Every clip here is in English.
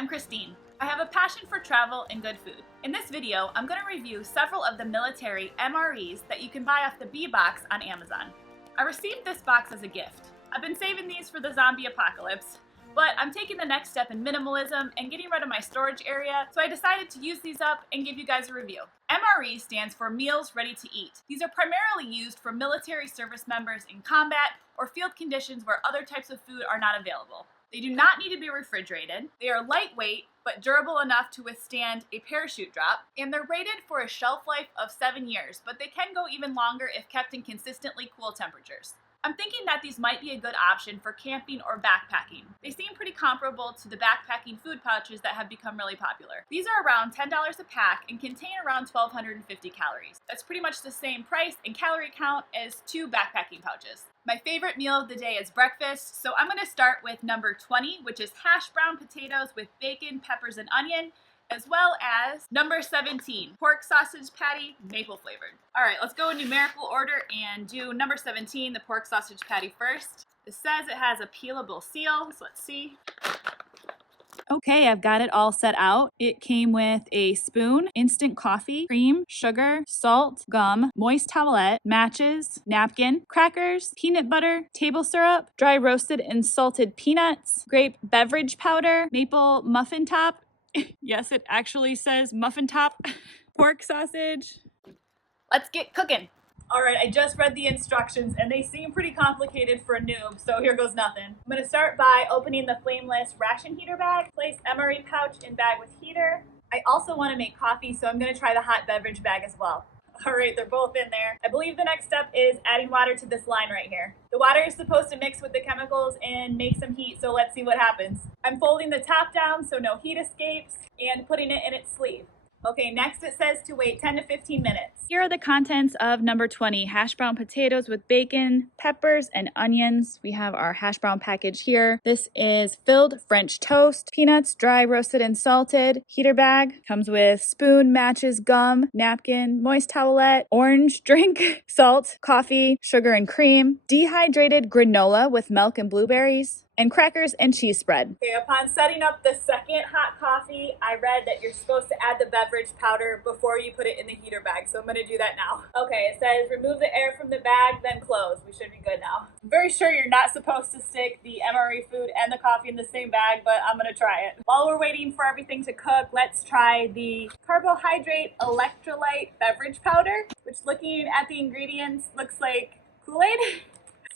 I'm Christine. I have a passion for travel and good food. In this video, I'm going to review several of the military MREs that you can buy off the B box on Amazon. I received this box as a gift. I've been saving these for the zombie apocalypse, but I'm taking the next step in minimalism and getting rid of my storage area, so I decided to use these up and give you guys a review. MRE stands for Meals Ready to Eat. These are primarily used for military service members in combat or field conditions where other types of food are not available. They do not need to be refrigerated. They are lightweight, but durable enough to withstand a parachute drop, and they're rated for a shelf life of 7 years, but they can go even longer if kept in consistently cool temperatures. I'm thinking that these might be a good option for camping or backpacking. They seem pretty comparable to the backpacking food pouches that have become really popular. These are around $10 a pack and contain around 1,250 calories. That's pretty much the same price and calorie count as 2 backpacking pouches. My favorite meal of the day is breakfast, so I'm going to start with number 20, which is hash brown potatoes with bacon, peppers, and onion, as well as number 17, pork sausage patty, maple flavored. All right, let's go in numerical order and do number 17, the pork sausage patty first. It says it has a peelable seal, so let's see. Okay, I've got it all set out. It came with a spoon, instant coffee, cream, sugar, salt, gum, moist towelette, matches, napkin, crackers, peanut butter, table syrup, dry roasted and salted peanuts, grape beverage powder, maple muffin top. Yes, it actually says muffin top, pork sausage. Let's get cooking. All right, I just read the instructions and they seem pretty complicated for a noob, so here goes nothing. I'm gonna start by opening the flameless ration heater bag, place MRE pouch in bag with heater. I also wanna make coffee, so I'm gonna try the hot beverage bag as well. All right, they're both in there. I believe the next step is adding water to this line right here. The water is supposed to mix with the chemicals and make some heat, so let's see what happens. I'm folding the top down so no heat escapes and putting it in its sleeve. Okay, next it says to wait 10 to 15 minutes. Here are the contents of number 20, hash brown potatoes with bacon, peppers, and onions. We have our hash brown package here. This is filled French toast, peanuts, dry roasted and salted, heater bag. Comes with spoon, matches, gum, napkin, moist towelette, orange drink, salt, coffee, sugar and cream, dehydrated granola with milk and blueberries, and crackers and cheese spread. Okay, upon setting up the second hot coffee, I read that you're supposed to add the beverage powder before you put it in the heater bag, so I'm gonna do that now. Okay, it says remove the air from the bag, then close. We should be good now. I'm very sure you're not supposed to stick the MRE food and the coffee in the same bag, but I'm gonna try it. While we're waiting for everything to cook, let's try the carbohydrate electrolyte beverage powder, which looking at the ingredients looks like Kool-Aid.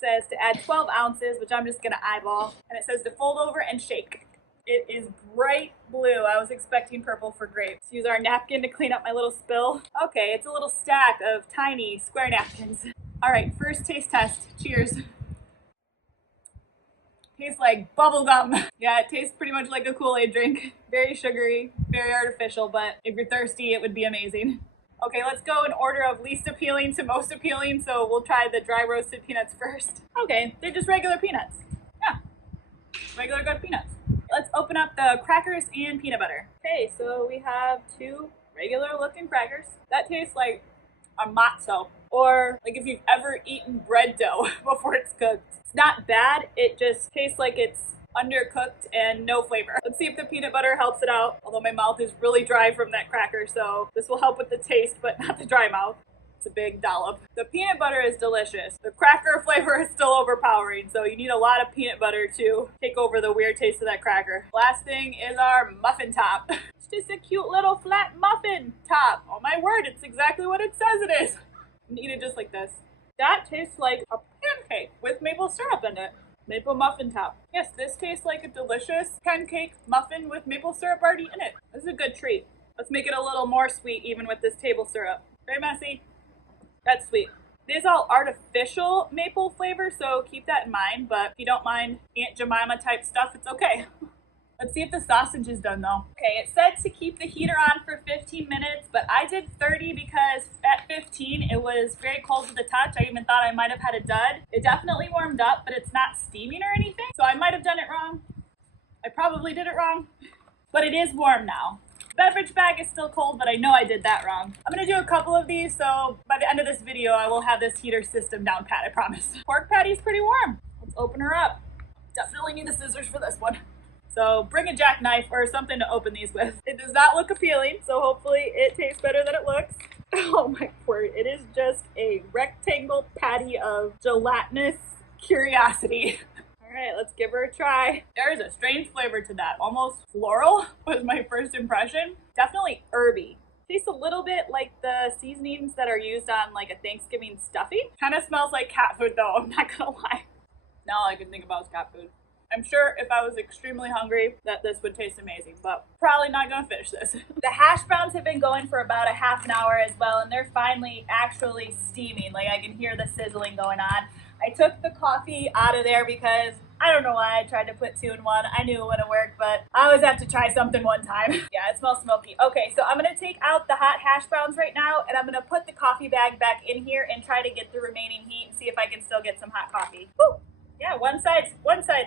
Says to add 12 ounces, which I'm just gonna eyeball, and it says to fold over and shake. It is bright blue. I was expecting purple for grapes. Use our napkin to clean up my little spill. Okay, it's a little stack of tiny square napkins. All right, first taste test. Cheers. Tastes like bubble gum. Yeah, it tastes pretty much like a Kool-Aid drink. Very sugary, very artificial, but if you're thirsty, it would be amazing. Okay, let's go in order of least appealing to most appealing, so we'll try the dry roasted peanuts first. Okay, they're just regular peanuts. Yeah, regular good peanuts. Let's open up the crackers and peanut butter. Okay, so we have 2 regular looking crackers. That tastes like a matzo, or like if you've ever eaten bread dough before it's cooked. It's not bad, it just tastes like it's undercooked and no flavor. Let's see if the peanut butter helps it out, although my mouth is really dry from that cracker, so this will help with the taste, but not the dry mouth. It's a big dollop. The peanut butter is delicious. The cracker flavor is still overpowering, so you need a lot of peanut butter to take over the weird taste of that cracker. Last thing is our muffin top. It's just a cute little flat muffin top. Oh my word, it's exactly what it says it is. I'm gonna eat it just like this. That tastes like a pancake with maple syrup in it. Maple muffin top. Yes, this tastes like a delicious pancake muffin with maple syrup already in it. This is a good treat. Let's make it a little more sweet even with this table syrup. Very messy. That's sweet. It is all artificial maple flavor, so keep that in mind, but if you don't mind Aunt Jemima type stuff, it's okay. Let's see if the sausage is done though. Okay, it said to keep the heater on for 15 minutes, but I did 30 because at 15 it was very cold to the touch. I even thought I might have had a dud. It definitely warmed up, but it's not steaming or anything, so I might have done it wrong. I probably did it wrong, but it is warm now. The beverage bag is still cold, but I know I did that wrong. I'm gonna do a couple of these, so by the end of this video, I will have this heater system down pat, I promise. Pork patty's pretty warm. Let's open her up. Definitely need the scissors for this one. So bring a jackknife or something to open these with. It does not look appealing, so hopefully it tastes better than it looks. Oh my word, it is just a rectangle patty of gelatinous curiosity. All right, let's give her a try. There is a strange flavor to that. Almost floral was my first impression. Definitely herby. Tastes a little bit like the seasonings that are used on like a Thanksgiving stuffing. Kind of smells like cat food though, I'm not gonna lie. Now all I can think about is cat food. I'm sure if I was extremely hungry that this would taste amazing, but probably not gonna finish this. The hash browns have been going for about a half an hour as well, and they're finally actually steaming. Like I can hear the sizzling going on. I took the coffee out of there because I don't know why I tried to put 2 in 1. I knew it wouldn't work, but I always have to try something one time. Yeah, it smells smoky. Okay, so I'm gonna take out the hot hash browns right now, and I'm gonna put the coffee bag back in here and try to get the remaining heat and see if I can still get some hot coffee. Woo! Yeah, one side's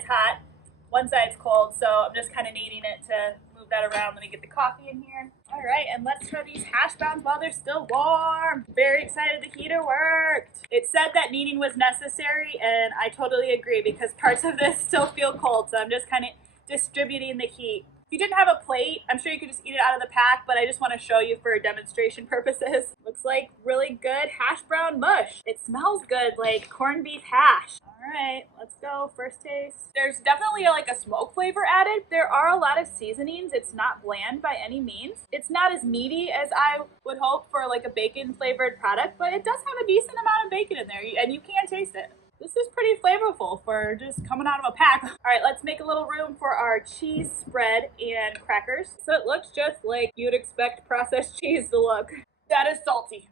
hot, one side's cold, so I'm just kind of kneading it to move that around. Let me get the coffee in here. All right, and let's try these hash browns while they're still warm. Very excited the heater worked. It said that kneading was necessary, and I totally agree because parts of this still feel cold, so I'm just kind of distributing the heat. If you didn't have a plate, I'm sure you could just eat it out of the pack, but I just want to show you for demonstration purposes. Looks like really good hash brown mush. It smells good, like corned beef hash. All right, let's go. First taste. There's definitely like a smoke flavor added. There are a lot of seasonings. It's not bland by any means. It's not as meaty as I would hope for like a bacon flavored product, but it does have a decent amount of bacon in there, and you can taste it. This is pretty flavorful for just coming out of a pack. All right, let's make a little room for our cheese spread and crackers. So it looks just like you'd expect processed cheese to look. That is salty.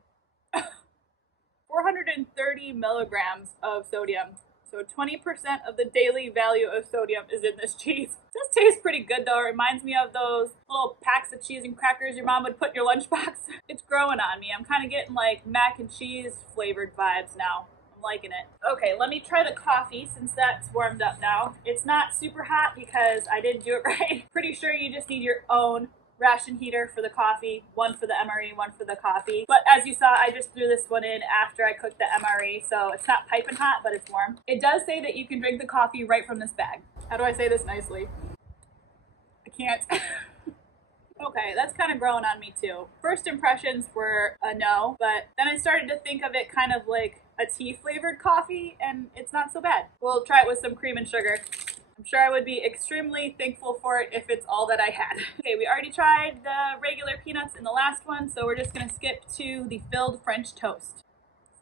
430 milligrams of sodium. So 20% of the daily value of sodium is in this cheese. It does taste pretty good though. It reminds me of those little packs of cheese and crackers your mom would put in your lunchbox. It's growing on me. I'm kind of getting like mac and cheese flavored vibes now. Liking it. Okay, let me try the coffee since that's warmed up now. It's not super hot because I didn't do it right. Pretty sure you just need your own ration heater for the coffee, one for the MRE, one for the coffee. But as you saw, I just threw this one in after I cooked the MRE, so it's not piping hot, but it's warm. It does say that you can drink the coffee right from this bag. How do I say this nicely? I can't. Okay, that's kind of growing on me too. First impressions were a no, but then I started to think of it kind of like a tea flavored coffee, and it's not so bad. We'll try it with some cream and sugar. I'm sure I would be extremely thankful for it if it's all that I had. Okay, we already tried the regular peanuts in the last one, so we're just gonna skip to the filled French toast.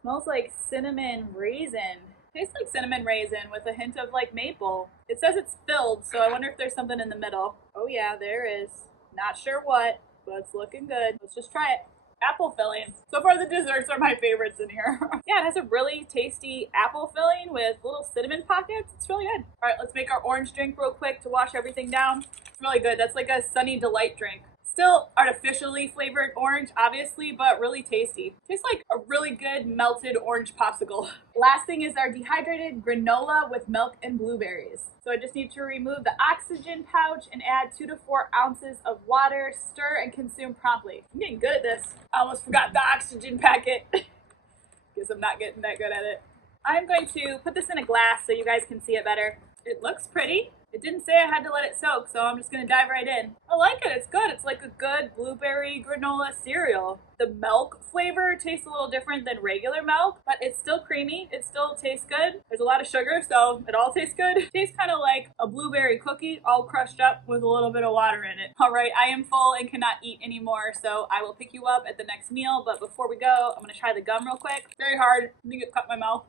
Smells like cinnamon raisin. Tastes like cinnamon raisin with a hint of like maple. It says it's filled, so I wonder if there's something in the middle. Oh yeah, there is. Not sure what, but it's looking good. Let's just try it. Apple filling. So far the desserts are my favorites in here. Yeah, it has a really tasty apple filling with little cinnamon pockets. It's really good. All right, let's make our orange drink real quick to wash everything down. It's really good. That's like a Sunny Delight drink. Still artificially flavored orange, obviously, but really tasty. Tastes like a really good melted orange popsicle. Last thing is our dehydrated granola with milk and blueberries. So I just need to remove the oxygen pouch and add 2 to 4 ounces of water, stir and consume promptly. I'm getting good at this. I almost forgot the oxygen packet. Guess I'm not getting that good at it. I'm going to put this in a glass so you guys can see it better. It looks pretty. It didn't say I had to let it soak, so I'm just gonna dive right in. I like it, it's good. It's like a good blueberry granola cereal. The milk flavor tastes a little different than regular milk, but it's still creamy. It still tastes good. There's a lot of sugar, so it all tastes good. It tastes kind of like a blueberry cookie, all crushed up with a little bit of water in it. All right, I am full and cannot eat anymore, so I will pick you up at the next meal, but before we go, I'm gonna try the gum real quick. Very hard, I think it cut my mouth.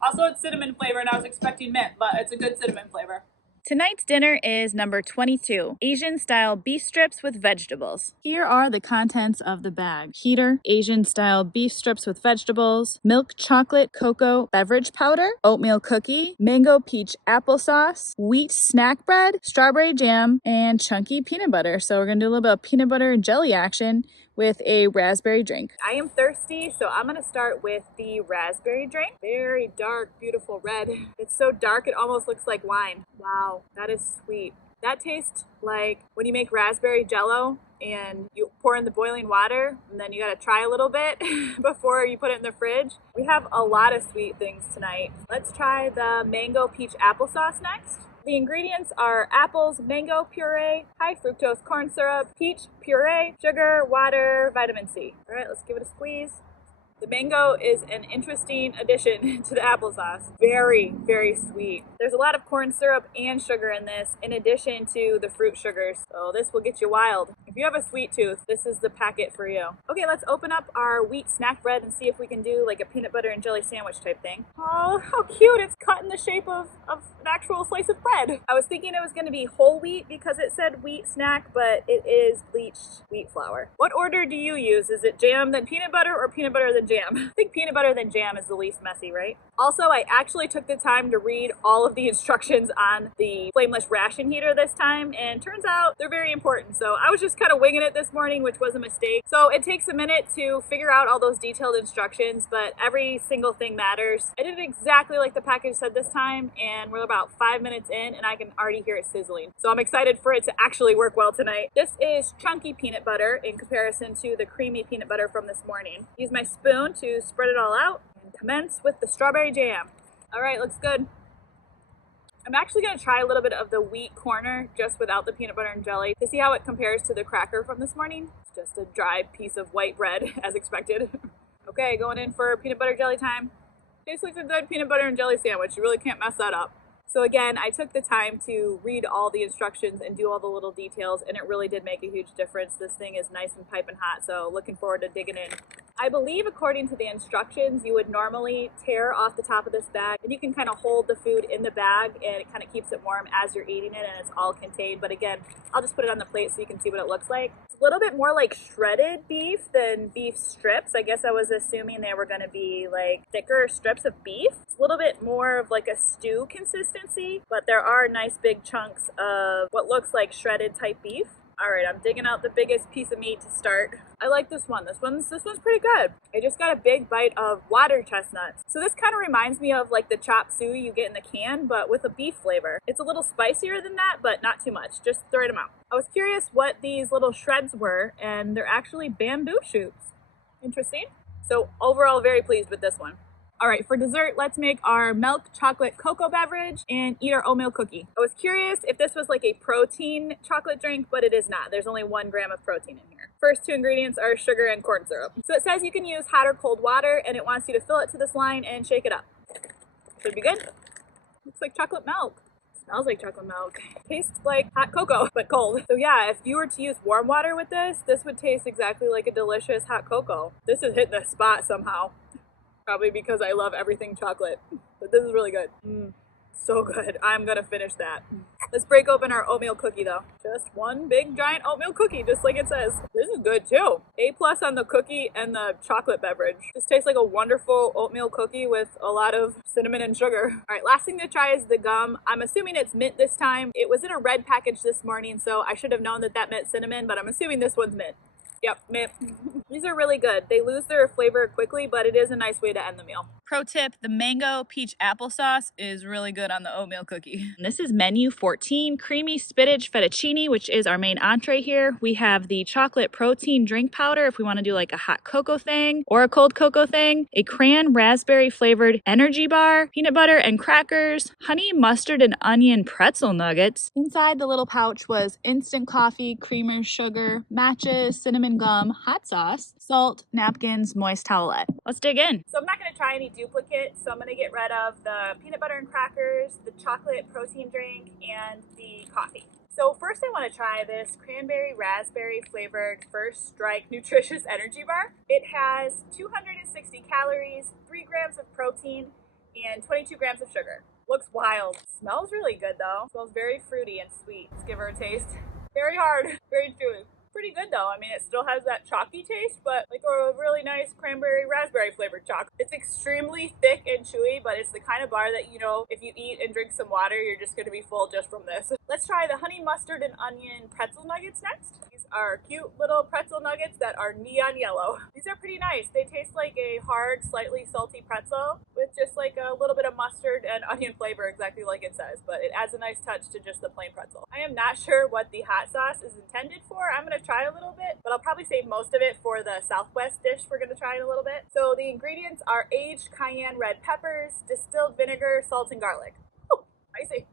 Also, it's cinnamon flavor, and I was expecting mint, but it's a good cinnamon flavor. Tonight's dinner is number 22, Asian-style beef strips with vegetables. Here are the contents of the bag. Heater, Asian-style beef strips with vegetables, milk chocolate cocoa beverage powder, oatmeal cookie, mango peach applesauce, wheat snack bread, strawberry jam, and chunky peanut butter. So we're gonna do a little bit of peanut butter and jelly action with a raspberry drink. I am thirsty, so I'm gonna start with the raspberry drink. Very dark, beautiful red. It's so dark, it almost looks like wine. Wow, that is sweet. That tastes like when you make raspberry jello and you pour in the boiling water and then you gotta try a little bit before you put it in the fridge. We have a lot of sweet things tonight. Let's try the mango peach applesauce next. The ingredients are apples, mango puree, high fructose corn syrup, peach puree, sugar, water, vitamin C. All right, let's give it a squeeze. The mango is an interesting addition to the applesauce. Very, very sweet. There's a lot of corn syrup and sugar in this, in addition to the fruit sugars. So this will get you wild. If you have a sweet tooth, this is the packet for you. Okay, let's open up our wheat snack bread and see if we can do like a peanut butter and jelly sandwich type thing. Oh, how cute. It's cut in the shape of an actual slice of bread. I was thinking it was going to be whole wheat because it said wheat snack, but it is bleached wheat flour. What order do you use? Is it jam then peanut butter or peanut butter then jam? I think peanut butter then jam is the least messy, right? Also, I actually took the time to read all of the instructions on the flameless ration heater this time, and turns out they're very important. So I was just kind of winging it this morning, which was a mistake. So it takes a minute to figure out all those detailed instructions, but every single thing matters. I did it exactly like the package said this time, and we're about 5 minutes in, and I can already hear it sizzling. So I'm excited for it to actually work well tonight. This is chunky peanut butter in comparison to the creamy peanut butter from this morning. Use my spoon to spread it all out and commence with the strawberry jam. All right, looks good. I'm actually going to try a little bit of the wheat corner just without the peanut butter and jelly to see how it compares to the cracker from this morning. It's just a dry piece of white bread as expected. Okay, going in for peanut butter jelly time. Tastes like a good peanut butter and jelly sandwich. You really can't mess that up. So again, I took the time to read all the instructions and do all the little details, and it really did make a huge difference. This thing is nice and piping hot, so looking forward to digging in. I believe according to the instructions, you would normally tear off the top of this bag, and you can kind of hold the food in the bag, and it kind of keeps it warm as you're eating it, and it's all contained. But again, I'll just put it on the plate so you can see what it looks like. It's a little bit more like shredded beef than beef strips. I guess I was assuming they were going to be like thicker strips of beef. It's a little bit more of like a stew consistency, but there are nice big chunks of what looks like shredded type beef. All right, I'm digging out the biggest piece of meat to start. I like this one. This one's pretty good. I just got a big bite of water chestnuts. So this kind of reminds me of like the chop suey you get in the can, but with a beef flavor. It's a little spicier than that, but not too much. Just throw them out. I was curious what these little shreds were, and they're actually bamboo shoots. Interesting. So overall, very pleased with this one. All right, for dessert, let's make our milk chocolate cocoa beverage and eat our oatmeal cookie. I was curious if this was like a protein chocolate drink, but it is not. There's only 1 gram of protein in here. First 2 ingredients are sugar and corn syrup. So it says you can use hot or cold water, and it wants you to fill it to this line and shake it up. Should be good. Looks like chocolate milk. Smells like chocolate milk. Tastes like hot cocoa, but cold. So yeah, if you were to use warm water with this, this would taste exactly like a delicious hot cocoa. This is hitting the spot somehow. Probably because I love everything chocolate, but this is really good. So good. I'm gonna finish that. Let's break open our oatmeal cookie though. Just one big giant oatmeal cookie, just like it says. This is good too. A+ on the cookie and the chocolate beverage. This tastes like a wonderful oatmeal cookie with a lot of cinnamon and sugar. All right, last thing to try is the gum. I'm assuming it's mint this time. It was in a red package this morning, so I should have known that that meant cinnamon, but I'm assuming this one's mint. Yep, mint. These are really good. They lose their flavor quickly, but it is a nice way to end the meal. Pro tip, the mango peach applesauce is really good on the oatmeal cookie. And this is menu 14, creamy spinach fettuccine, which is our main entree here. We have the chocolate protein drink powder if we want to do like a hot cocoa thing or a cold cocoa thing, a cran raspberry flavored energy bar, peanut butter and crackers, honey mustard and onion pretzel nuggets. Inside the little pouch was instant coffee, creamer, sugar, matches, cinnamon gum, hot sauce, salt, napkins, moist towelette. Let's dig in. So I'm not going to try any duplicates, so I'm going to get rid of the peanut butter and crackers, the chocolate protein drink, and the coffee. So first I want to try this cranberry raspberry flavored First Strike nutritious energy bar. It has 260 calories, 3 grams of protein, and 22 grams of sugar. Looks wild. Smells really good though. Smells very fruity and sweet. Let's give her a taste. Very hard, very chewy. Pretty good though. I mean, it still has that chalky taste, but like a really nice cranberry raspberry flavored chocolate. It's extremely thick and chewy, but it's the kind of bar that, you know, if you eat and drink some water, you're just going to be full just from this. Let's try the honey mustard and onion pretzel nuggets next. These are cute little pretzel nuggets that are neon yellow. These are pretty nice. They taste like a hard, slightly salty pretzel with just like a little bit of mustard and onion flavor, exactly like it says, but it adds a nice touch to just the plain pretzel. I am not sure what the hot sauce is intended for. I'm going to try a little bit, but I'll probably save most of it for the Southwest dish we're going to try in a little bit. So the ingredients are aged cayenne red peppers, distilled vinegar, salt, and garlic. Oh, spicy.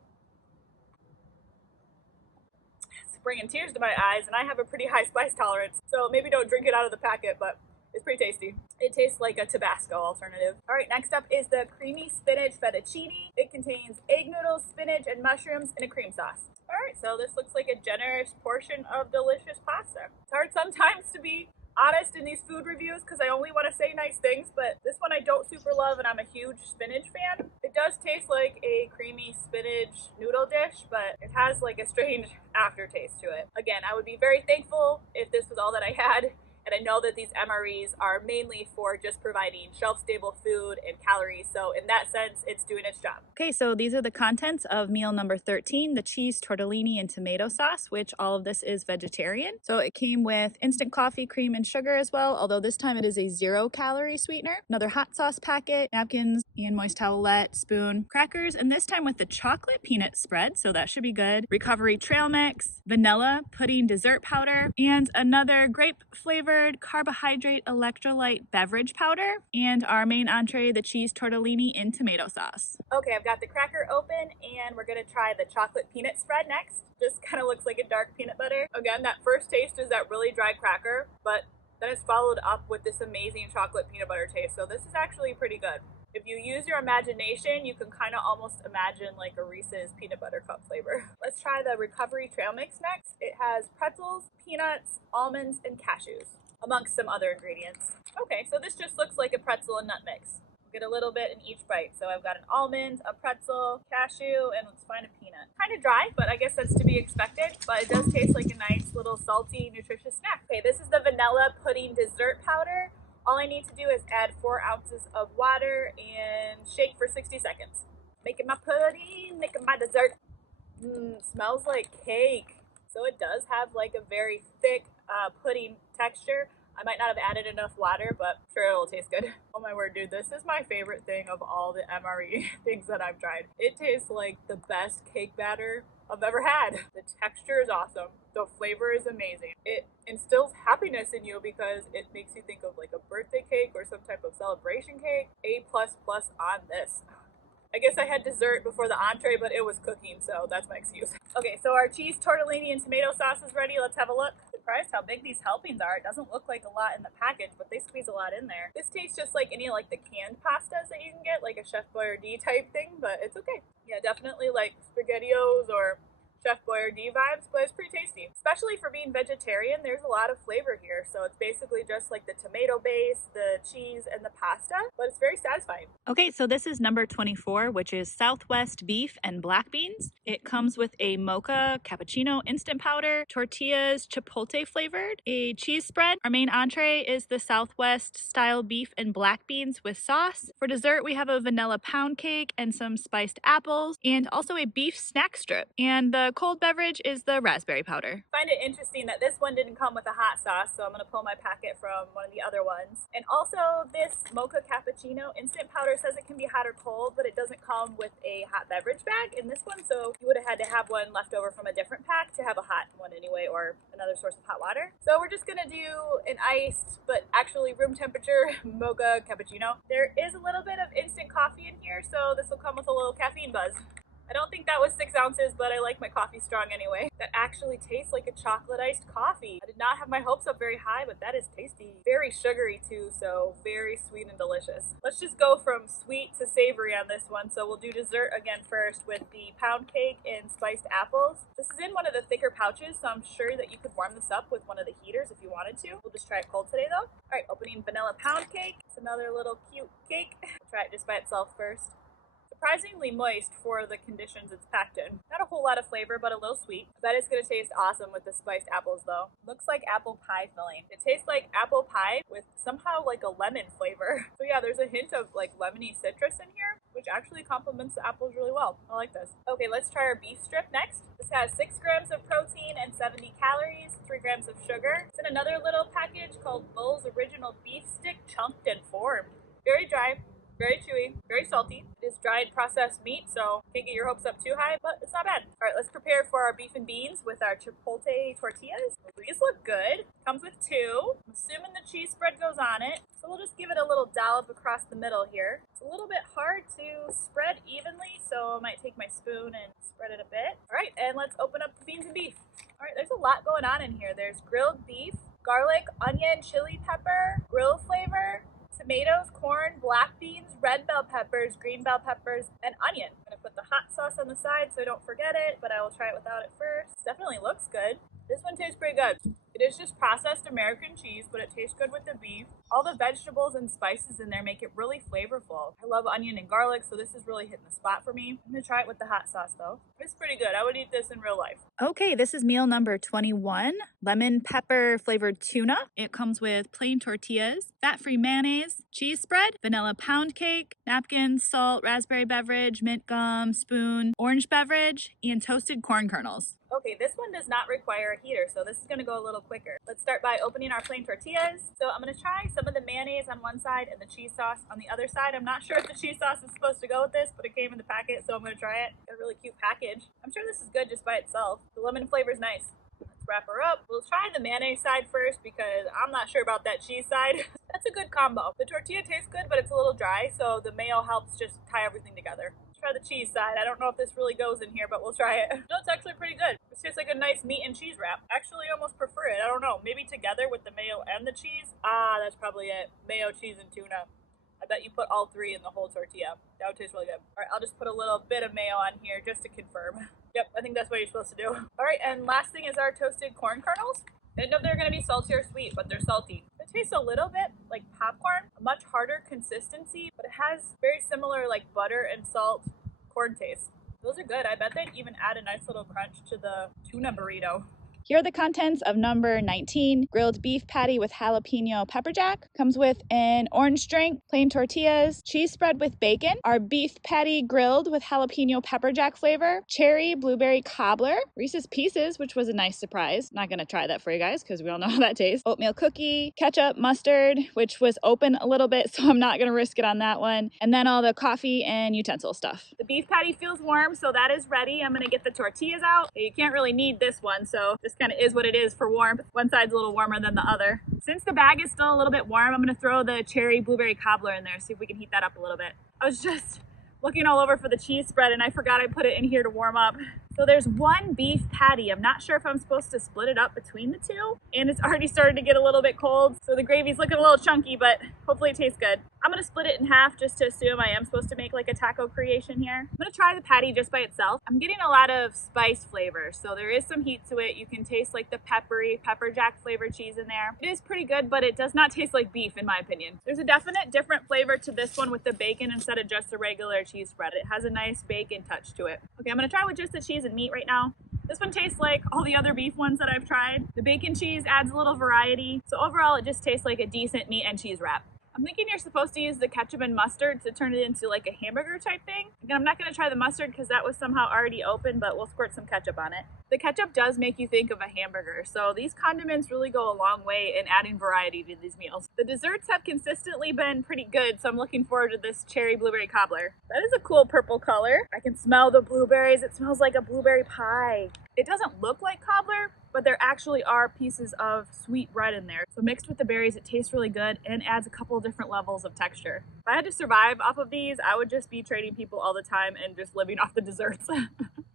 It's bringing tears to my eyes, and I have a pretty high spice tolerance, so maybe don't drink it out of the packet, but it's pretty tasty. It tastes like a Tabasco alternative. All right, next up is the creamy spinach fettuccine. It contains egg noodles, spinach, and mushrooms in a cream sauce. All right, so this looks like a generous portion of delicious pasta. It's hard sometimes to be honest in these food reviews because I only want to say nice things, but this one I don't super love, and I'm a huge spinach fan. It does taste like a creamy spinach noodle dish, but it has like a strange aftertaste to it. Again, I would be very thankful if this was all that I had. And I know that these MREs are mainly for just providing shelf-stable food and calories. So in that sense, it's doing its job. Okay, so these are the contents of meal number 13, the cheese tortellini and tomato sauce, which all of this is vegetarian. So it came with instant coffee, cream, and sugar as well, although this time it is a 0-calorie sweetener. Another hot sauce packet, napkins, and moist towelette, spoon, crackers, and this time with the chocolate peanut spread, so that should be good. Recovery trail mix, vanilla pudding dessert powder, and another grape flavor carbohydrate electrolyte beverage powder, and our main entree, the cheese tortellini in tomato sauce. Okay, I've got the cracker open, and we're gonna try the chocolate peanut spread next. Just kind of looks like a dark peanut butter. Again, that first taste is that really dry cracker, but then it's followed up with this amazing chocolate peanut butter taste, so this is actually pretty good. If you use your imagination, you can kind of almost imagine like a Reese's peanut butter cup flavor. Let's try the recovery trail mix next. It has pretzels, peanuts, almonds, and cashews, amongst some other ingredients. Okay, so this just looks like a pretzel and nut mix. Get a little bit in each bite. So I've got an almond, a pretzel, cashew, and let's find a peanut. Kind of dry, but I guess that's to be expected, but it does taste like a nice little salty, nutritious snack. Okay, this is the vanilla pudding dessert powder. All I need to do is add 4 ounces of water and shake for 60 seconds. Making my pudding, making my dessert. Smells like cake. So it does have like a very thick pudding texture. I might not have added enough water, but I'm sure it'll taste good. Oh my word, dude, this is my favorite thing of all the MRE things that I've tried. It tastes like the best cake batter I've ever had. The texture is awesome. The flavor is amazing. It instills happiness in you because it makes you think of like a birthday cake or some type of celebration cake. A++ on this. I guess I had dessert before the entree, but it was cooking, so that's my excuse. Okay, so our cheese tortellini and tomato sauce is ready. Let's have a look. I'm surprised how big these helpings are. It doesn't look like a lot in the package, but they squeeze a lot in there. This tastes just like any like the canned pastas that you can get, like a Chef Boyardee type thing, but it's okay. Yeah, definitely like SpaghettiOs or Chef Boyardee vibes, but it's pretty tasty. Especially for being vegetarian, there's a lot of flavor here. So it's basically just like the tomato base, the cheese, and the pasta, but it's very satisfying. Okay, so this is number 24, which is Southwest beef and black beans. It comes with a mocha cappuccino instant powder, tortillas chipotle flavored, a cheese spread. Our main entree is the Southwest style beef and black beans with sauce. For dessert, we have a vanilla pound cake and some spiced apples, and also a beef snack strip. And the cold beverage is the raspberry powder. I find it interesting that this one didn't come with a hot sauce, so I'm going to pull my packet from one of the other ones. And also this mocha cappuccino instant powder says it can be hot or cold, but it doesn't come with a hot beverage bag in this one, so you would have had to have one left over from a different pack to have a hot one anyway, or another source of hot water. So we're just going to do an iced, but actually room temperature mocha cappuccino. There is a little bit of instant coffee in here, so this will come with a little caffeine buzz. I don't think that was 6 ounces, but I like my coffee strong anyway. That actually tastes like a chocolate iced coffee. I did not have my hopes up very high, but that is tasty. Very sugary too, so very sweet and delicious. Let's just go from sweet to savory on this one. So we'll do dessert again first with the pound cake and spiced apples. This is in one of the thicker pouches, so I'm sure that you could warm this up with one of the heaters if you wanted to. We'll just try it cold today though. All right, opening vanilla pound cake. It's another little cute cake. We'll try it just by itself first. Surprisingly moist for the conditions it's packed in. Not a whole lot of flavor, but a little sweet. I bet it's going to taste awesome with the spiced apples though. Looks like apple pie filling. It tastes like apple pie with somehow like a lemon flavor. So yeah, there's a hint of like lemony citrus in here, which actually complements the apples really well. I like this. Okay, let's try our beef strip next. This has 6 grams of protein and 70 calories, 3 grams of sugar. It's in another little package called Bull's Original Beef Stick, chunked and formed. Very dry. Very chewy, very salty. It is dried processed meat, so can't get your hopes up too high, but it's not bad. All right, let's prepare for our beef and beans with our chipotle tortillas. These look good. Comes with 2. I'm assuming the cheese spread goes on it. So we'll just give it a little dollop across the middle here. It's a little bit hard to spread evenly, so I might take my spoon and spread it a bit. All right, and let's open up the beans and beef. All right, there's a lot going on in here. There's grilled beef, garlic, onion, chili pepper, grill flavor, tomatoes, corn, black beans, red bell peppers, green bell peppers, and onion. I'm gonna put the hot sauce on the side so I don't forget it, but I will try it without it first. Definitely looks good. This one tastes pretty good. It is just processed American cheese, but it tastes good with the beef. All the vegetables and spices in there make it really flavorful. I love onion and garlic, so this is really hitting the spot for me. I'm gonna try it with the hot sauce though. It's pretty good. I would eat this in real life. Okay, this is meal number 21. Lemon pepper flavored tuna. It comes with plain tortillas, fat-free mayonnaise, cheese spread, vanilla pound cake, napkins, salt, raspberry beverage, mint gum, spoon, orange beverage, and toasted corn kernels. Okay, this one does not require a heater, so this is going to go a little quicker. Let's start by opening our plain tortillas. So I'm going to try some of the mayonnaise on one side and the cheese sauce on the other side. I'm not sure if the cheese sauce is supposed to go with this, but it came in the packet, so I'm going to try it. Got a really cute package. I'm sure this is good just by itself. The lemon flavor is nice. Let's wrap her up. We'll try the mayonnaise side first because I'm not sure about that cheese side. That's a good combo. The tortilla tastes good, but it's a little dry, so the mayo helps just tie everything together. Try the cheese side. I don't know if this really goes in here, but we'll try it. No, it's actually pretty good. It tastes like a nice meat and cheese wrap. Actually, I almost prefer it. I don't know. Maybe together with the mayo and the cheese. Ah, that's probably it. Mayo, cheese, and tuna. I bet you put all three in the whole tortilla. That would taste really good. All right, I'll just put a little bit of mayo on here just to confirm. Yep, I think that's what you're supposed to do. All right, and last thing is our toasted corn kernels. I didn't know if they were going to be salty or sweet, but they're salty. It tastes a little bit like popcorn, a much harder consistency, but it has very similar like butter and salt corn taste. Those are good. I bet they'd even add a nice little crunch to the tuna burrito. Here are the contents of number 19. Grilled beef patty with jalapeno PepperJack. Comes with an orange drink, plain tortillas, cheese spread with bacon, our beef patty grilled with jalapeno PepperJack flavor, cherry blueberry cobbler, Reese's Pieces, which was a nice surprise. Not gonna try that for you guys because we all know how that tastes. Oatmeal cookie, ketchup, mustard, which was open a little bit, so I'm not gonna risk it on that one. And then all the coffee and utensil stuff. The beef patty feels warm, so that is ready. I'm gonna get the tortillas out. You can't really need this one, so this kind of is what it is for warmth. One side's a little warmer than the other. Since the bag is still a little bit warm, I'm gonna throw the cherry blueberry cobbler in there, see if we can heat that up a little bit. I was just looking all over for the cheese spread and I forgot I put it in here to warm up. So there's one beef patty. I'm not sure if I'm supposed to split it up between the two, and it's already started to get a little bit cold, so the gravy's looking a little chunky, but hopefully it tastes good. I'm gonna split it in half just to assume I am supposed to make like a taco creation here. I'm gonna try the patty just by itself. I'm getting a lot of spice flavor, so there is some heat to it. You can taste like the peppery PepperJack flavored cheese in there. It is pretty good, but it does not taste like beef in my opinion. There's a definite different flavor to this one with the bacon instead of just a regular cheese spread. It has a nice bacon touch to it. Okay, I'm gonna try with just the cheese and meat right now. This one tastes like all the other beef ones that I've tried. The bacon cheese adds a little variety. So overall, it just tastes like a decent meat and cheese wrap. I'm thinking you're supposed to use the ketchup and mustard to turn it into like a hamburger type thing. Again, I'm not gonna try the mustard because that was somehow already open, but we'll squirt some ketchup on it. The ketchup does make you think of a hamburger, so these condiments really go a long way in adding variety to these meals. The desserts have consistently been pretty good, so I'm looking forward to this cherry blueberry cobbler. That is a cool purple color. I can smell the blueberries. It smells like a blueberry pie. It doesn't look like cobbler, but there actually are pieces of sweet bread in there. So mixed with the berries, it tastes really good and adds a couple of different levels of texture. If I had to survive off of these, I would just be trading people all the time and just living off the desserts.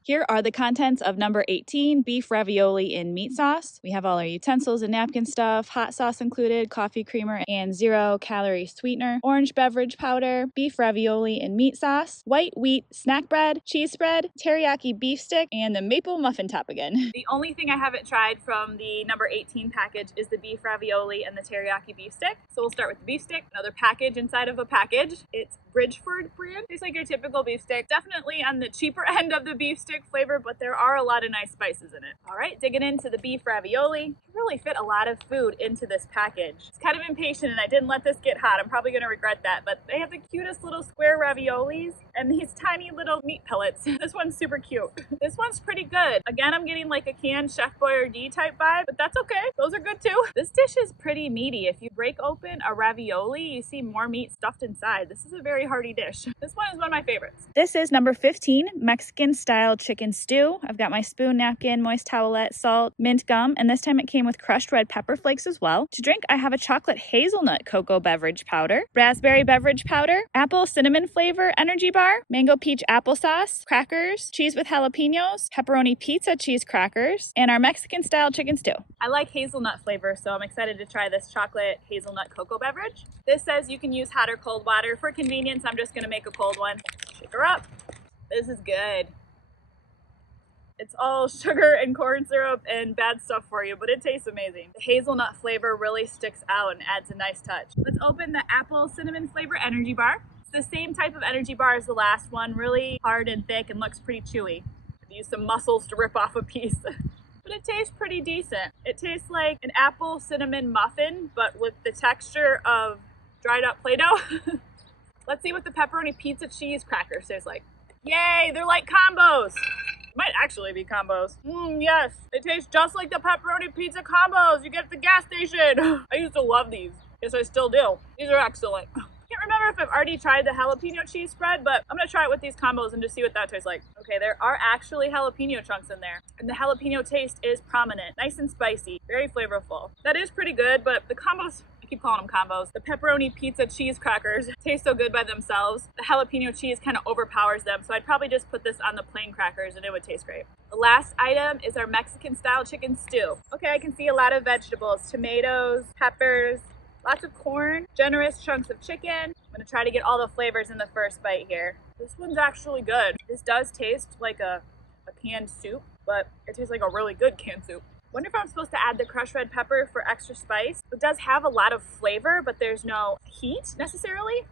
Here are the contents of number 18, beef ravioli in meat sauce. We have all our utensils and napkin stuff, hot sauce included, coffee creamer, and 0-calorie sweetener, orange beverage powder, beef ravioli in meat sauce, white wheat snack bread, cheese spread, teriyaki beef stick, and the maple muffin top again. The only thing I haven't tried from the number 18 package is the beef ravioli and the teriyaki beef stick. So we'll start with the beef stick, another package inside of a package. It's Bridgeford brand. Tastes like your typical beef stick. Definitely on the cheaper end of the beef stick flavor, but there are a lot of nice spices in it. All right, digging into the beef ravioli. You really fit a lot of food into this package. It's kind of impatient and I didn't let this get hot. I'm probably gonna regret that, but they have the cutest little square raviolis and these tiny little meat pellets. This one's super cute. This one's pretty good. Again, I'm getting like a canned Chef Boyardee type vibe, but that's okay. Those are good too. This dish is pretty meaty. If you break open a ravioli, you see more meat stuffed inside. This is a very hearty dish. This one is one of my favorites. This is number 15, Mexican style chicken stew. I've got my spoon, napkin, moist towelette, salt, mint gum, and this time it came with crushed red pepper flakes as well. To drink, I have a chocolate hazelnut cocoa beverage powder, raspberry beverage powder, apple cinnamon flavor energy bar, mango peach applesauce, crackers, cheese with jalapeños, pepperoni pizza cheese crackers, and our Mexican style chicken stew. I like hazelnut flavor, so I'm excited to try this chocolate hazelnut cocoa beverage. This says you can use hot or cold water. For convenience, I'm just gonna make a cold one. Shake her up. This is good. It's all sugar and corn syrup and bad stuff for you, but it tastes amazing. The hazelnut flavor really sticks out and adds a nice touch. Let's open the apple cinnamon flavor energy bar. It's the same type of energy bar as the last one, really hard and thick and looks pretty chewy. I've used some muscles to rip off a piece. But it tastes pretty decent. It tastes like an apple cinnamon muffin, but with the texture of dried up Play-Doh. Let's see what the pepperoni pizza cheese crackers taste like. Yay, they're like combos. Might actually be combos. Yes, they taste just like the pepperoni pizza combos you get at the gas station. I used to love these. Yes, I still do. These are excellent. I can't remember if I've already tried the jalapeno cheese spread, but I'm gonna try it with these combos and just see what that tastes like. Okay, there are actually jalapeno chunks in there, and the jalapeno taste is prominent. Nice and spicy, very flavorful. That is pretty good, but the combos, I keep calling them combos. The pepperoni pizza cheese crackers taste so good by themselves. The jalapeno cheese kind of overpowers them, so I'd probably just put this on the plain crackers and it would taste great. The last item is our Mexican style chicken stew. Okay, I can see a lot of vegetables, tomatoes, peppers, lots of corn, generous chunks of chicken. I'm gonna try to get all the flavors in the first bite here. This one's actually good. This does taste like a canned soup, but it tastes like a really good canned soup. Wonder if I'm supposed to add the crushed red pepper for extra spice. It does have a lot of flavor, but there's no heat necessarily.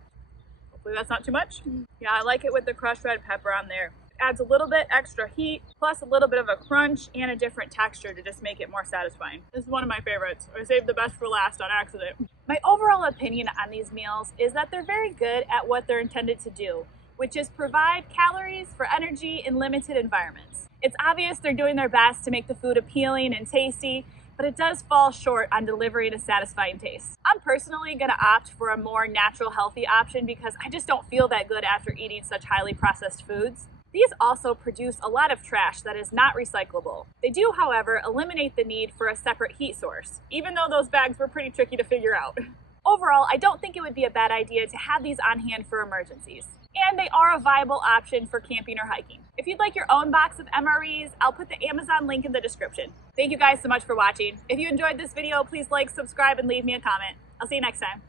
Hopefully that's not too much. Yeah, I like it with the crushed red pepper on there. Adds a little bit extra heat, plus a little bit of a crunch and a different texture to just make it more satisfying. This is one of my favorites. I saved the best for last on accident. My overall opinion on these meals is that they're very good at what they're intended to do, which is provide calories for energy in limited environments. It's obvious they're doing their best to make the food appealing and tasty, but it does fall short on delivering a satisfying taste. I'm personally gonna opt for a more natural, healthy option because I just don't feel that good after eating such highly processed foods. These also produce a lot of trash that is not recyclable. They do, however, eliminate the need for a separate heat source, even though those bags were pretty tricky to figure out. Overall, I don't think it would be a bad idea to have these on hand for emergencies. And they are a viable option for camping or hiking. If you'd like your own box of MREs, I'll put the Amazon link in the description. Thank you guys so much for watching. If you enjoyed this video, please like, subscribe, and leave me a comment. I'll see you next time.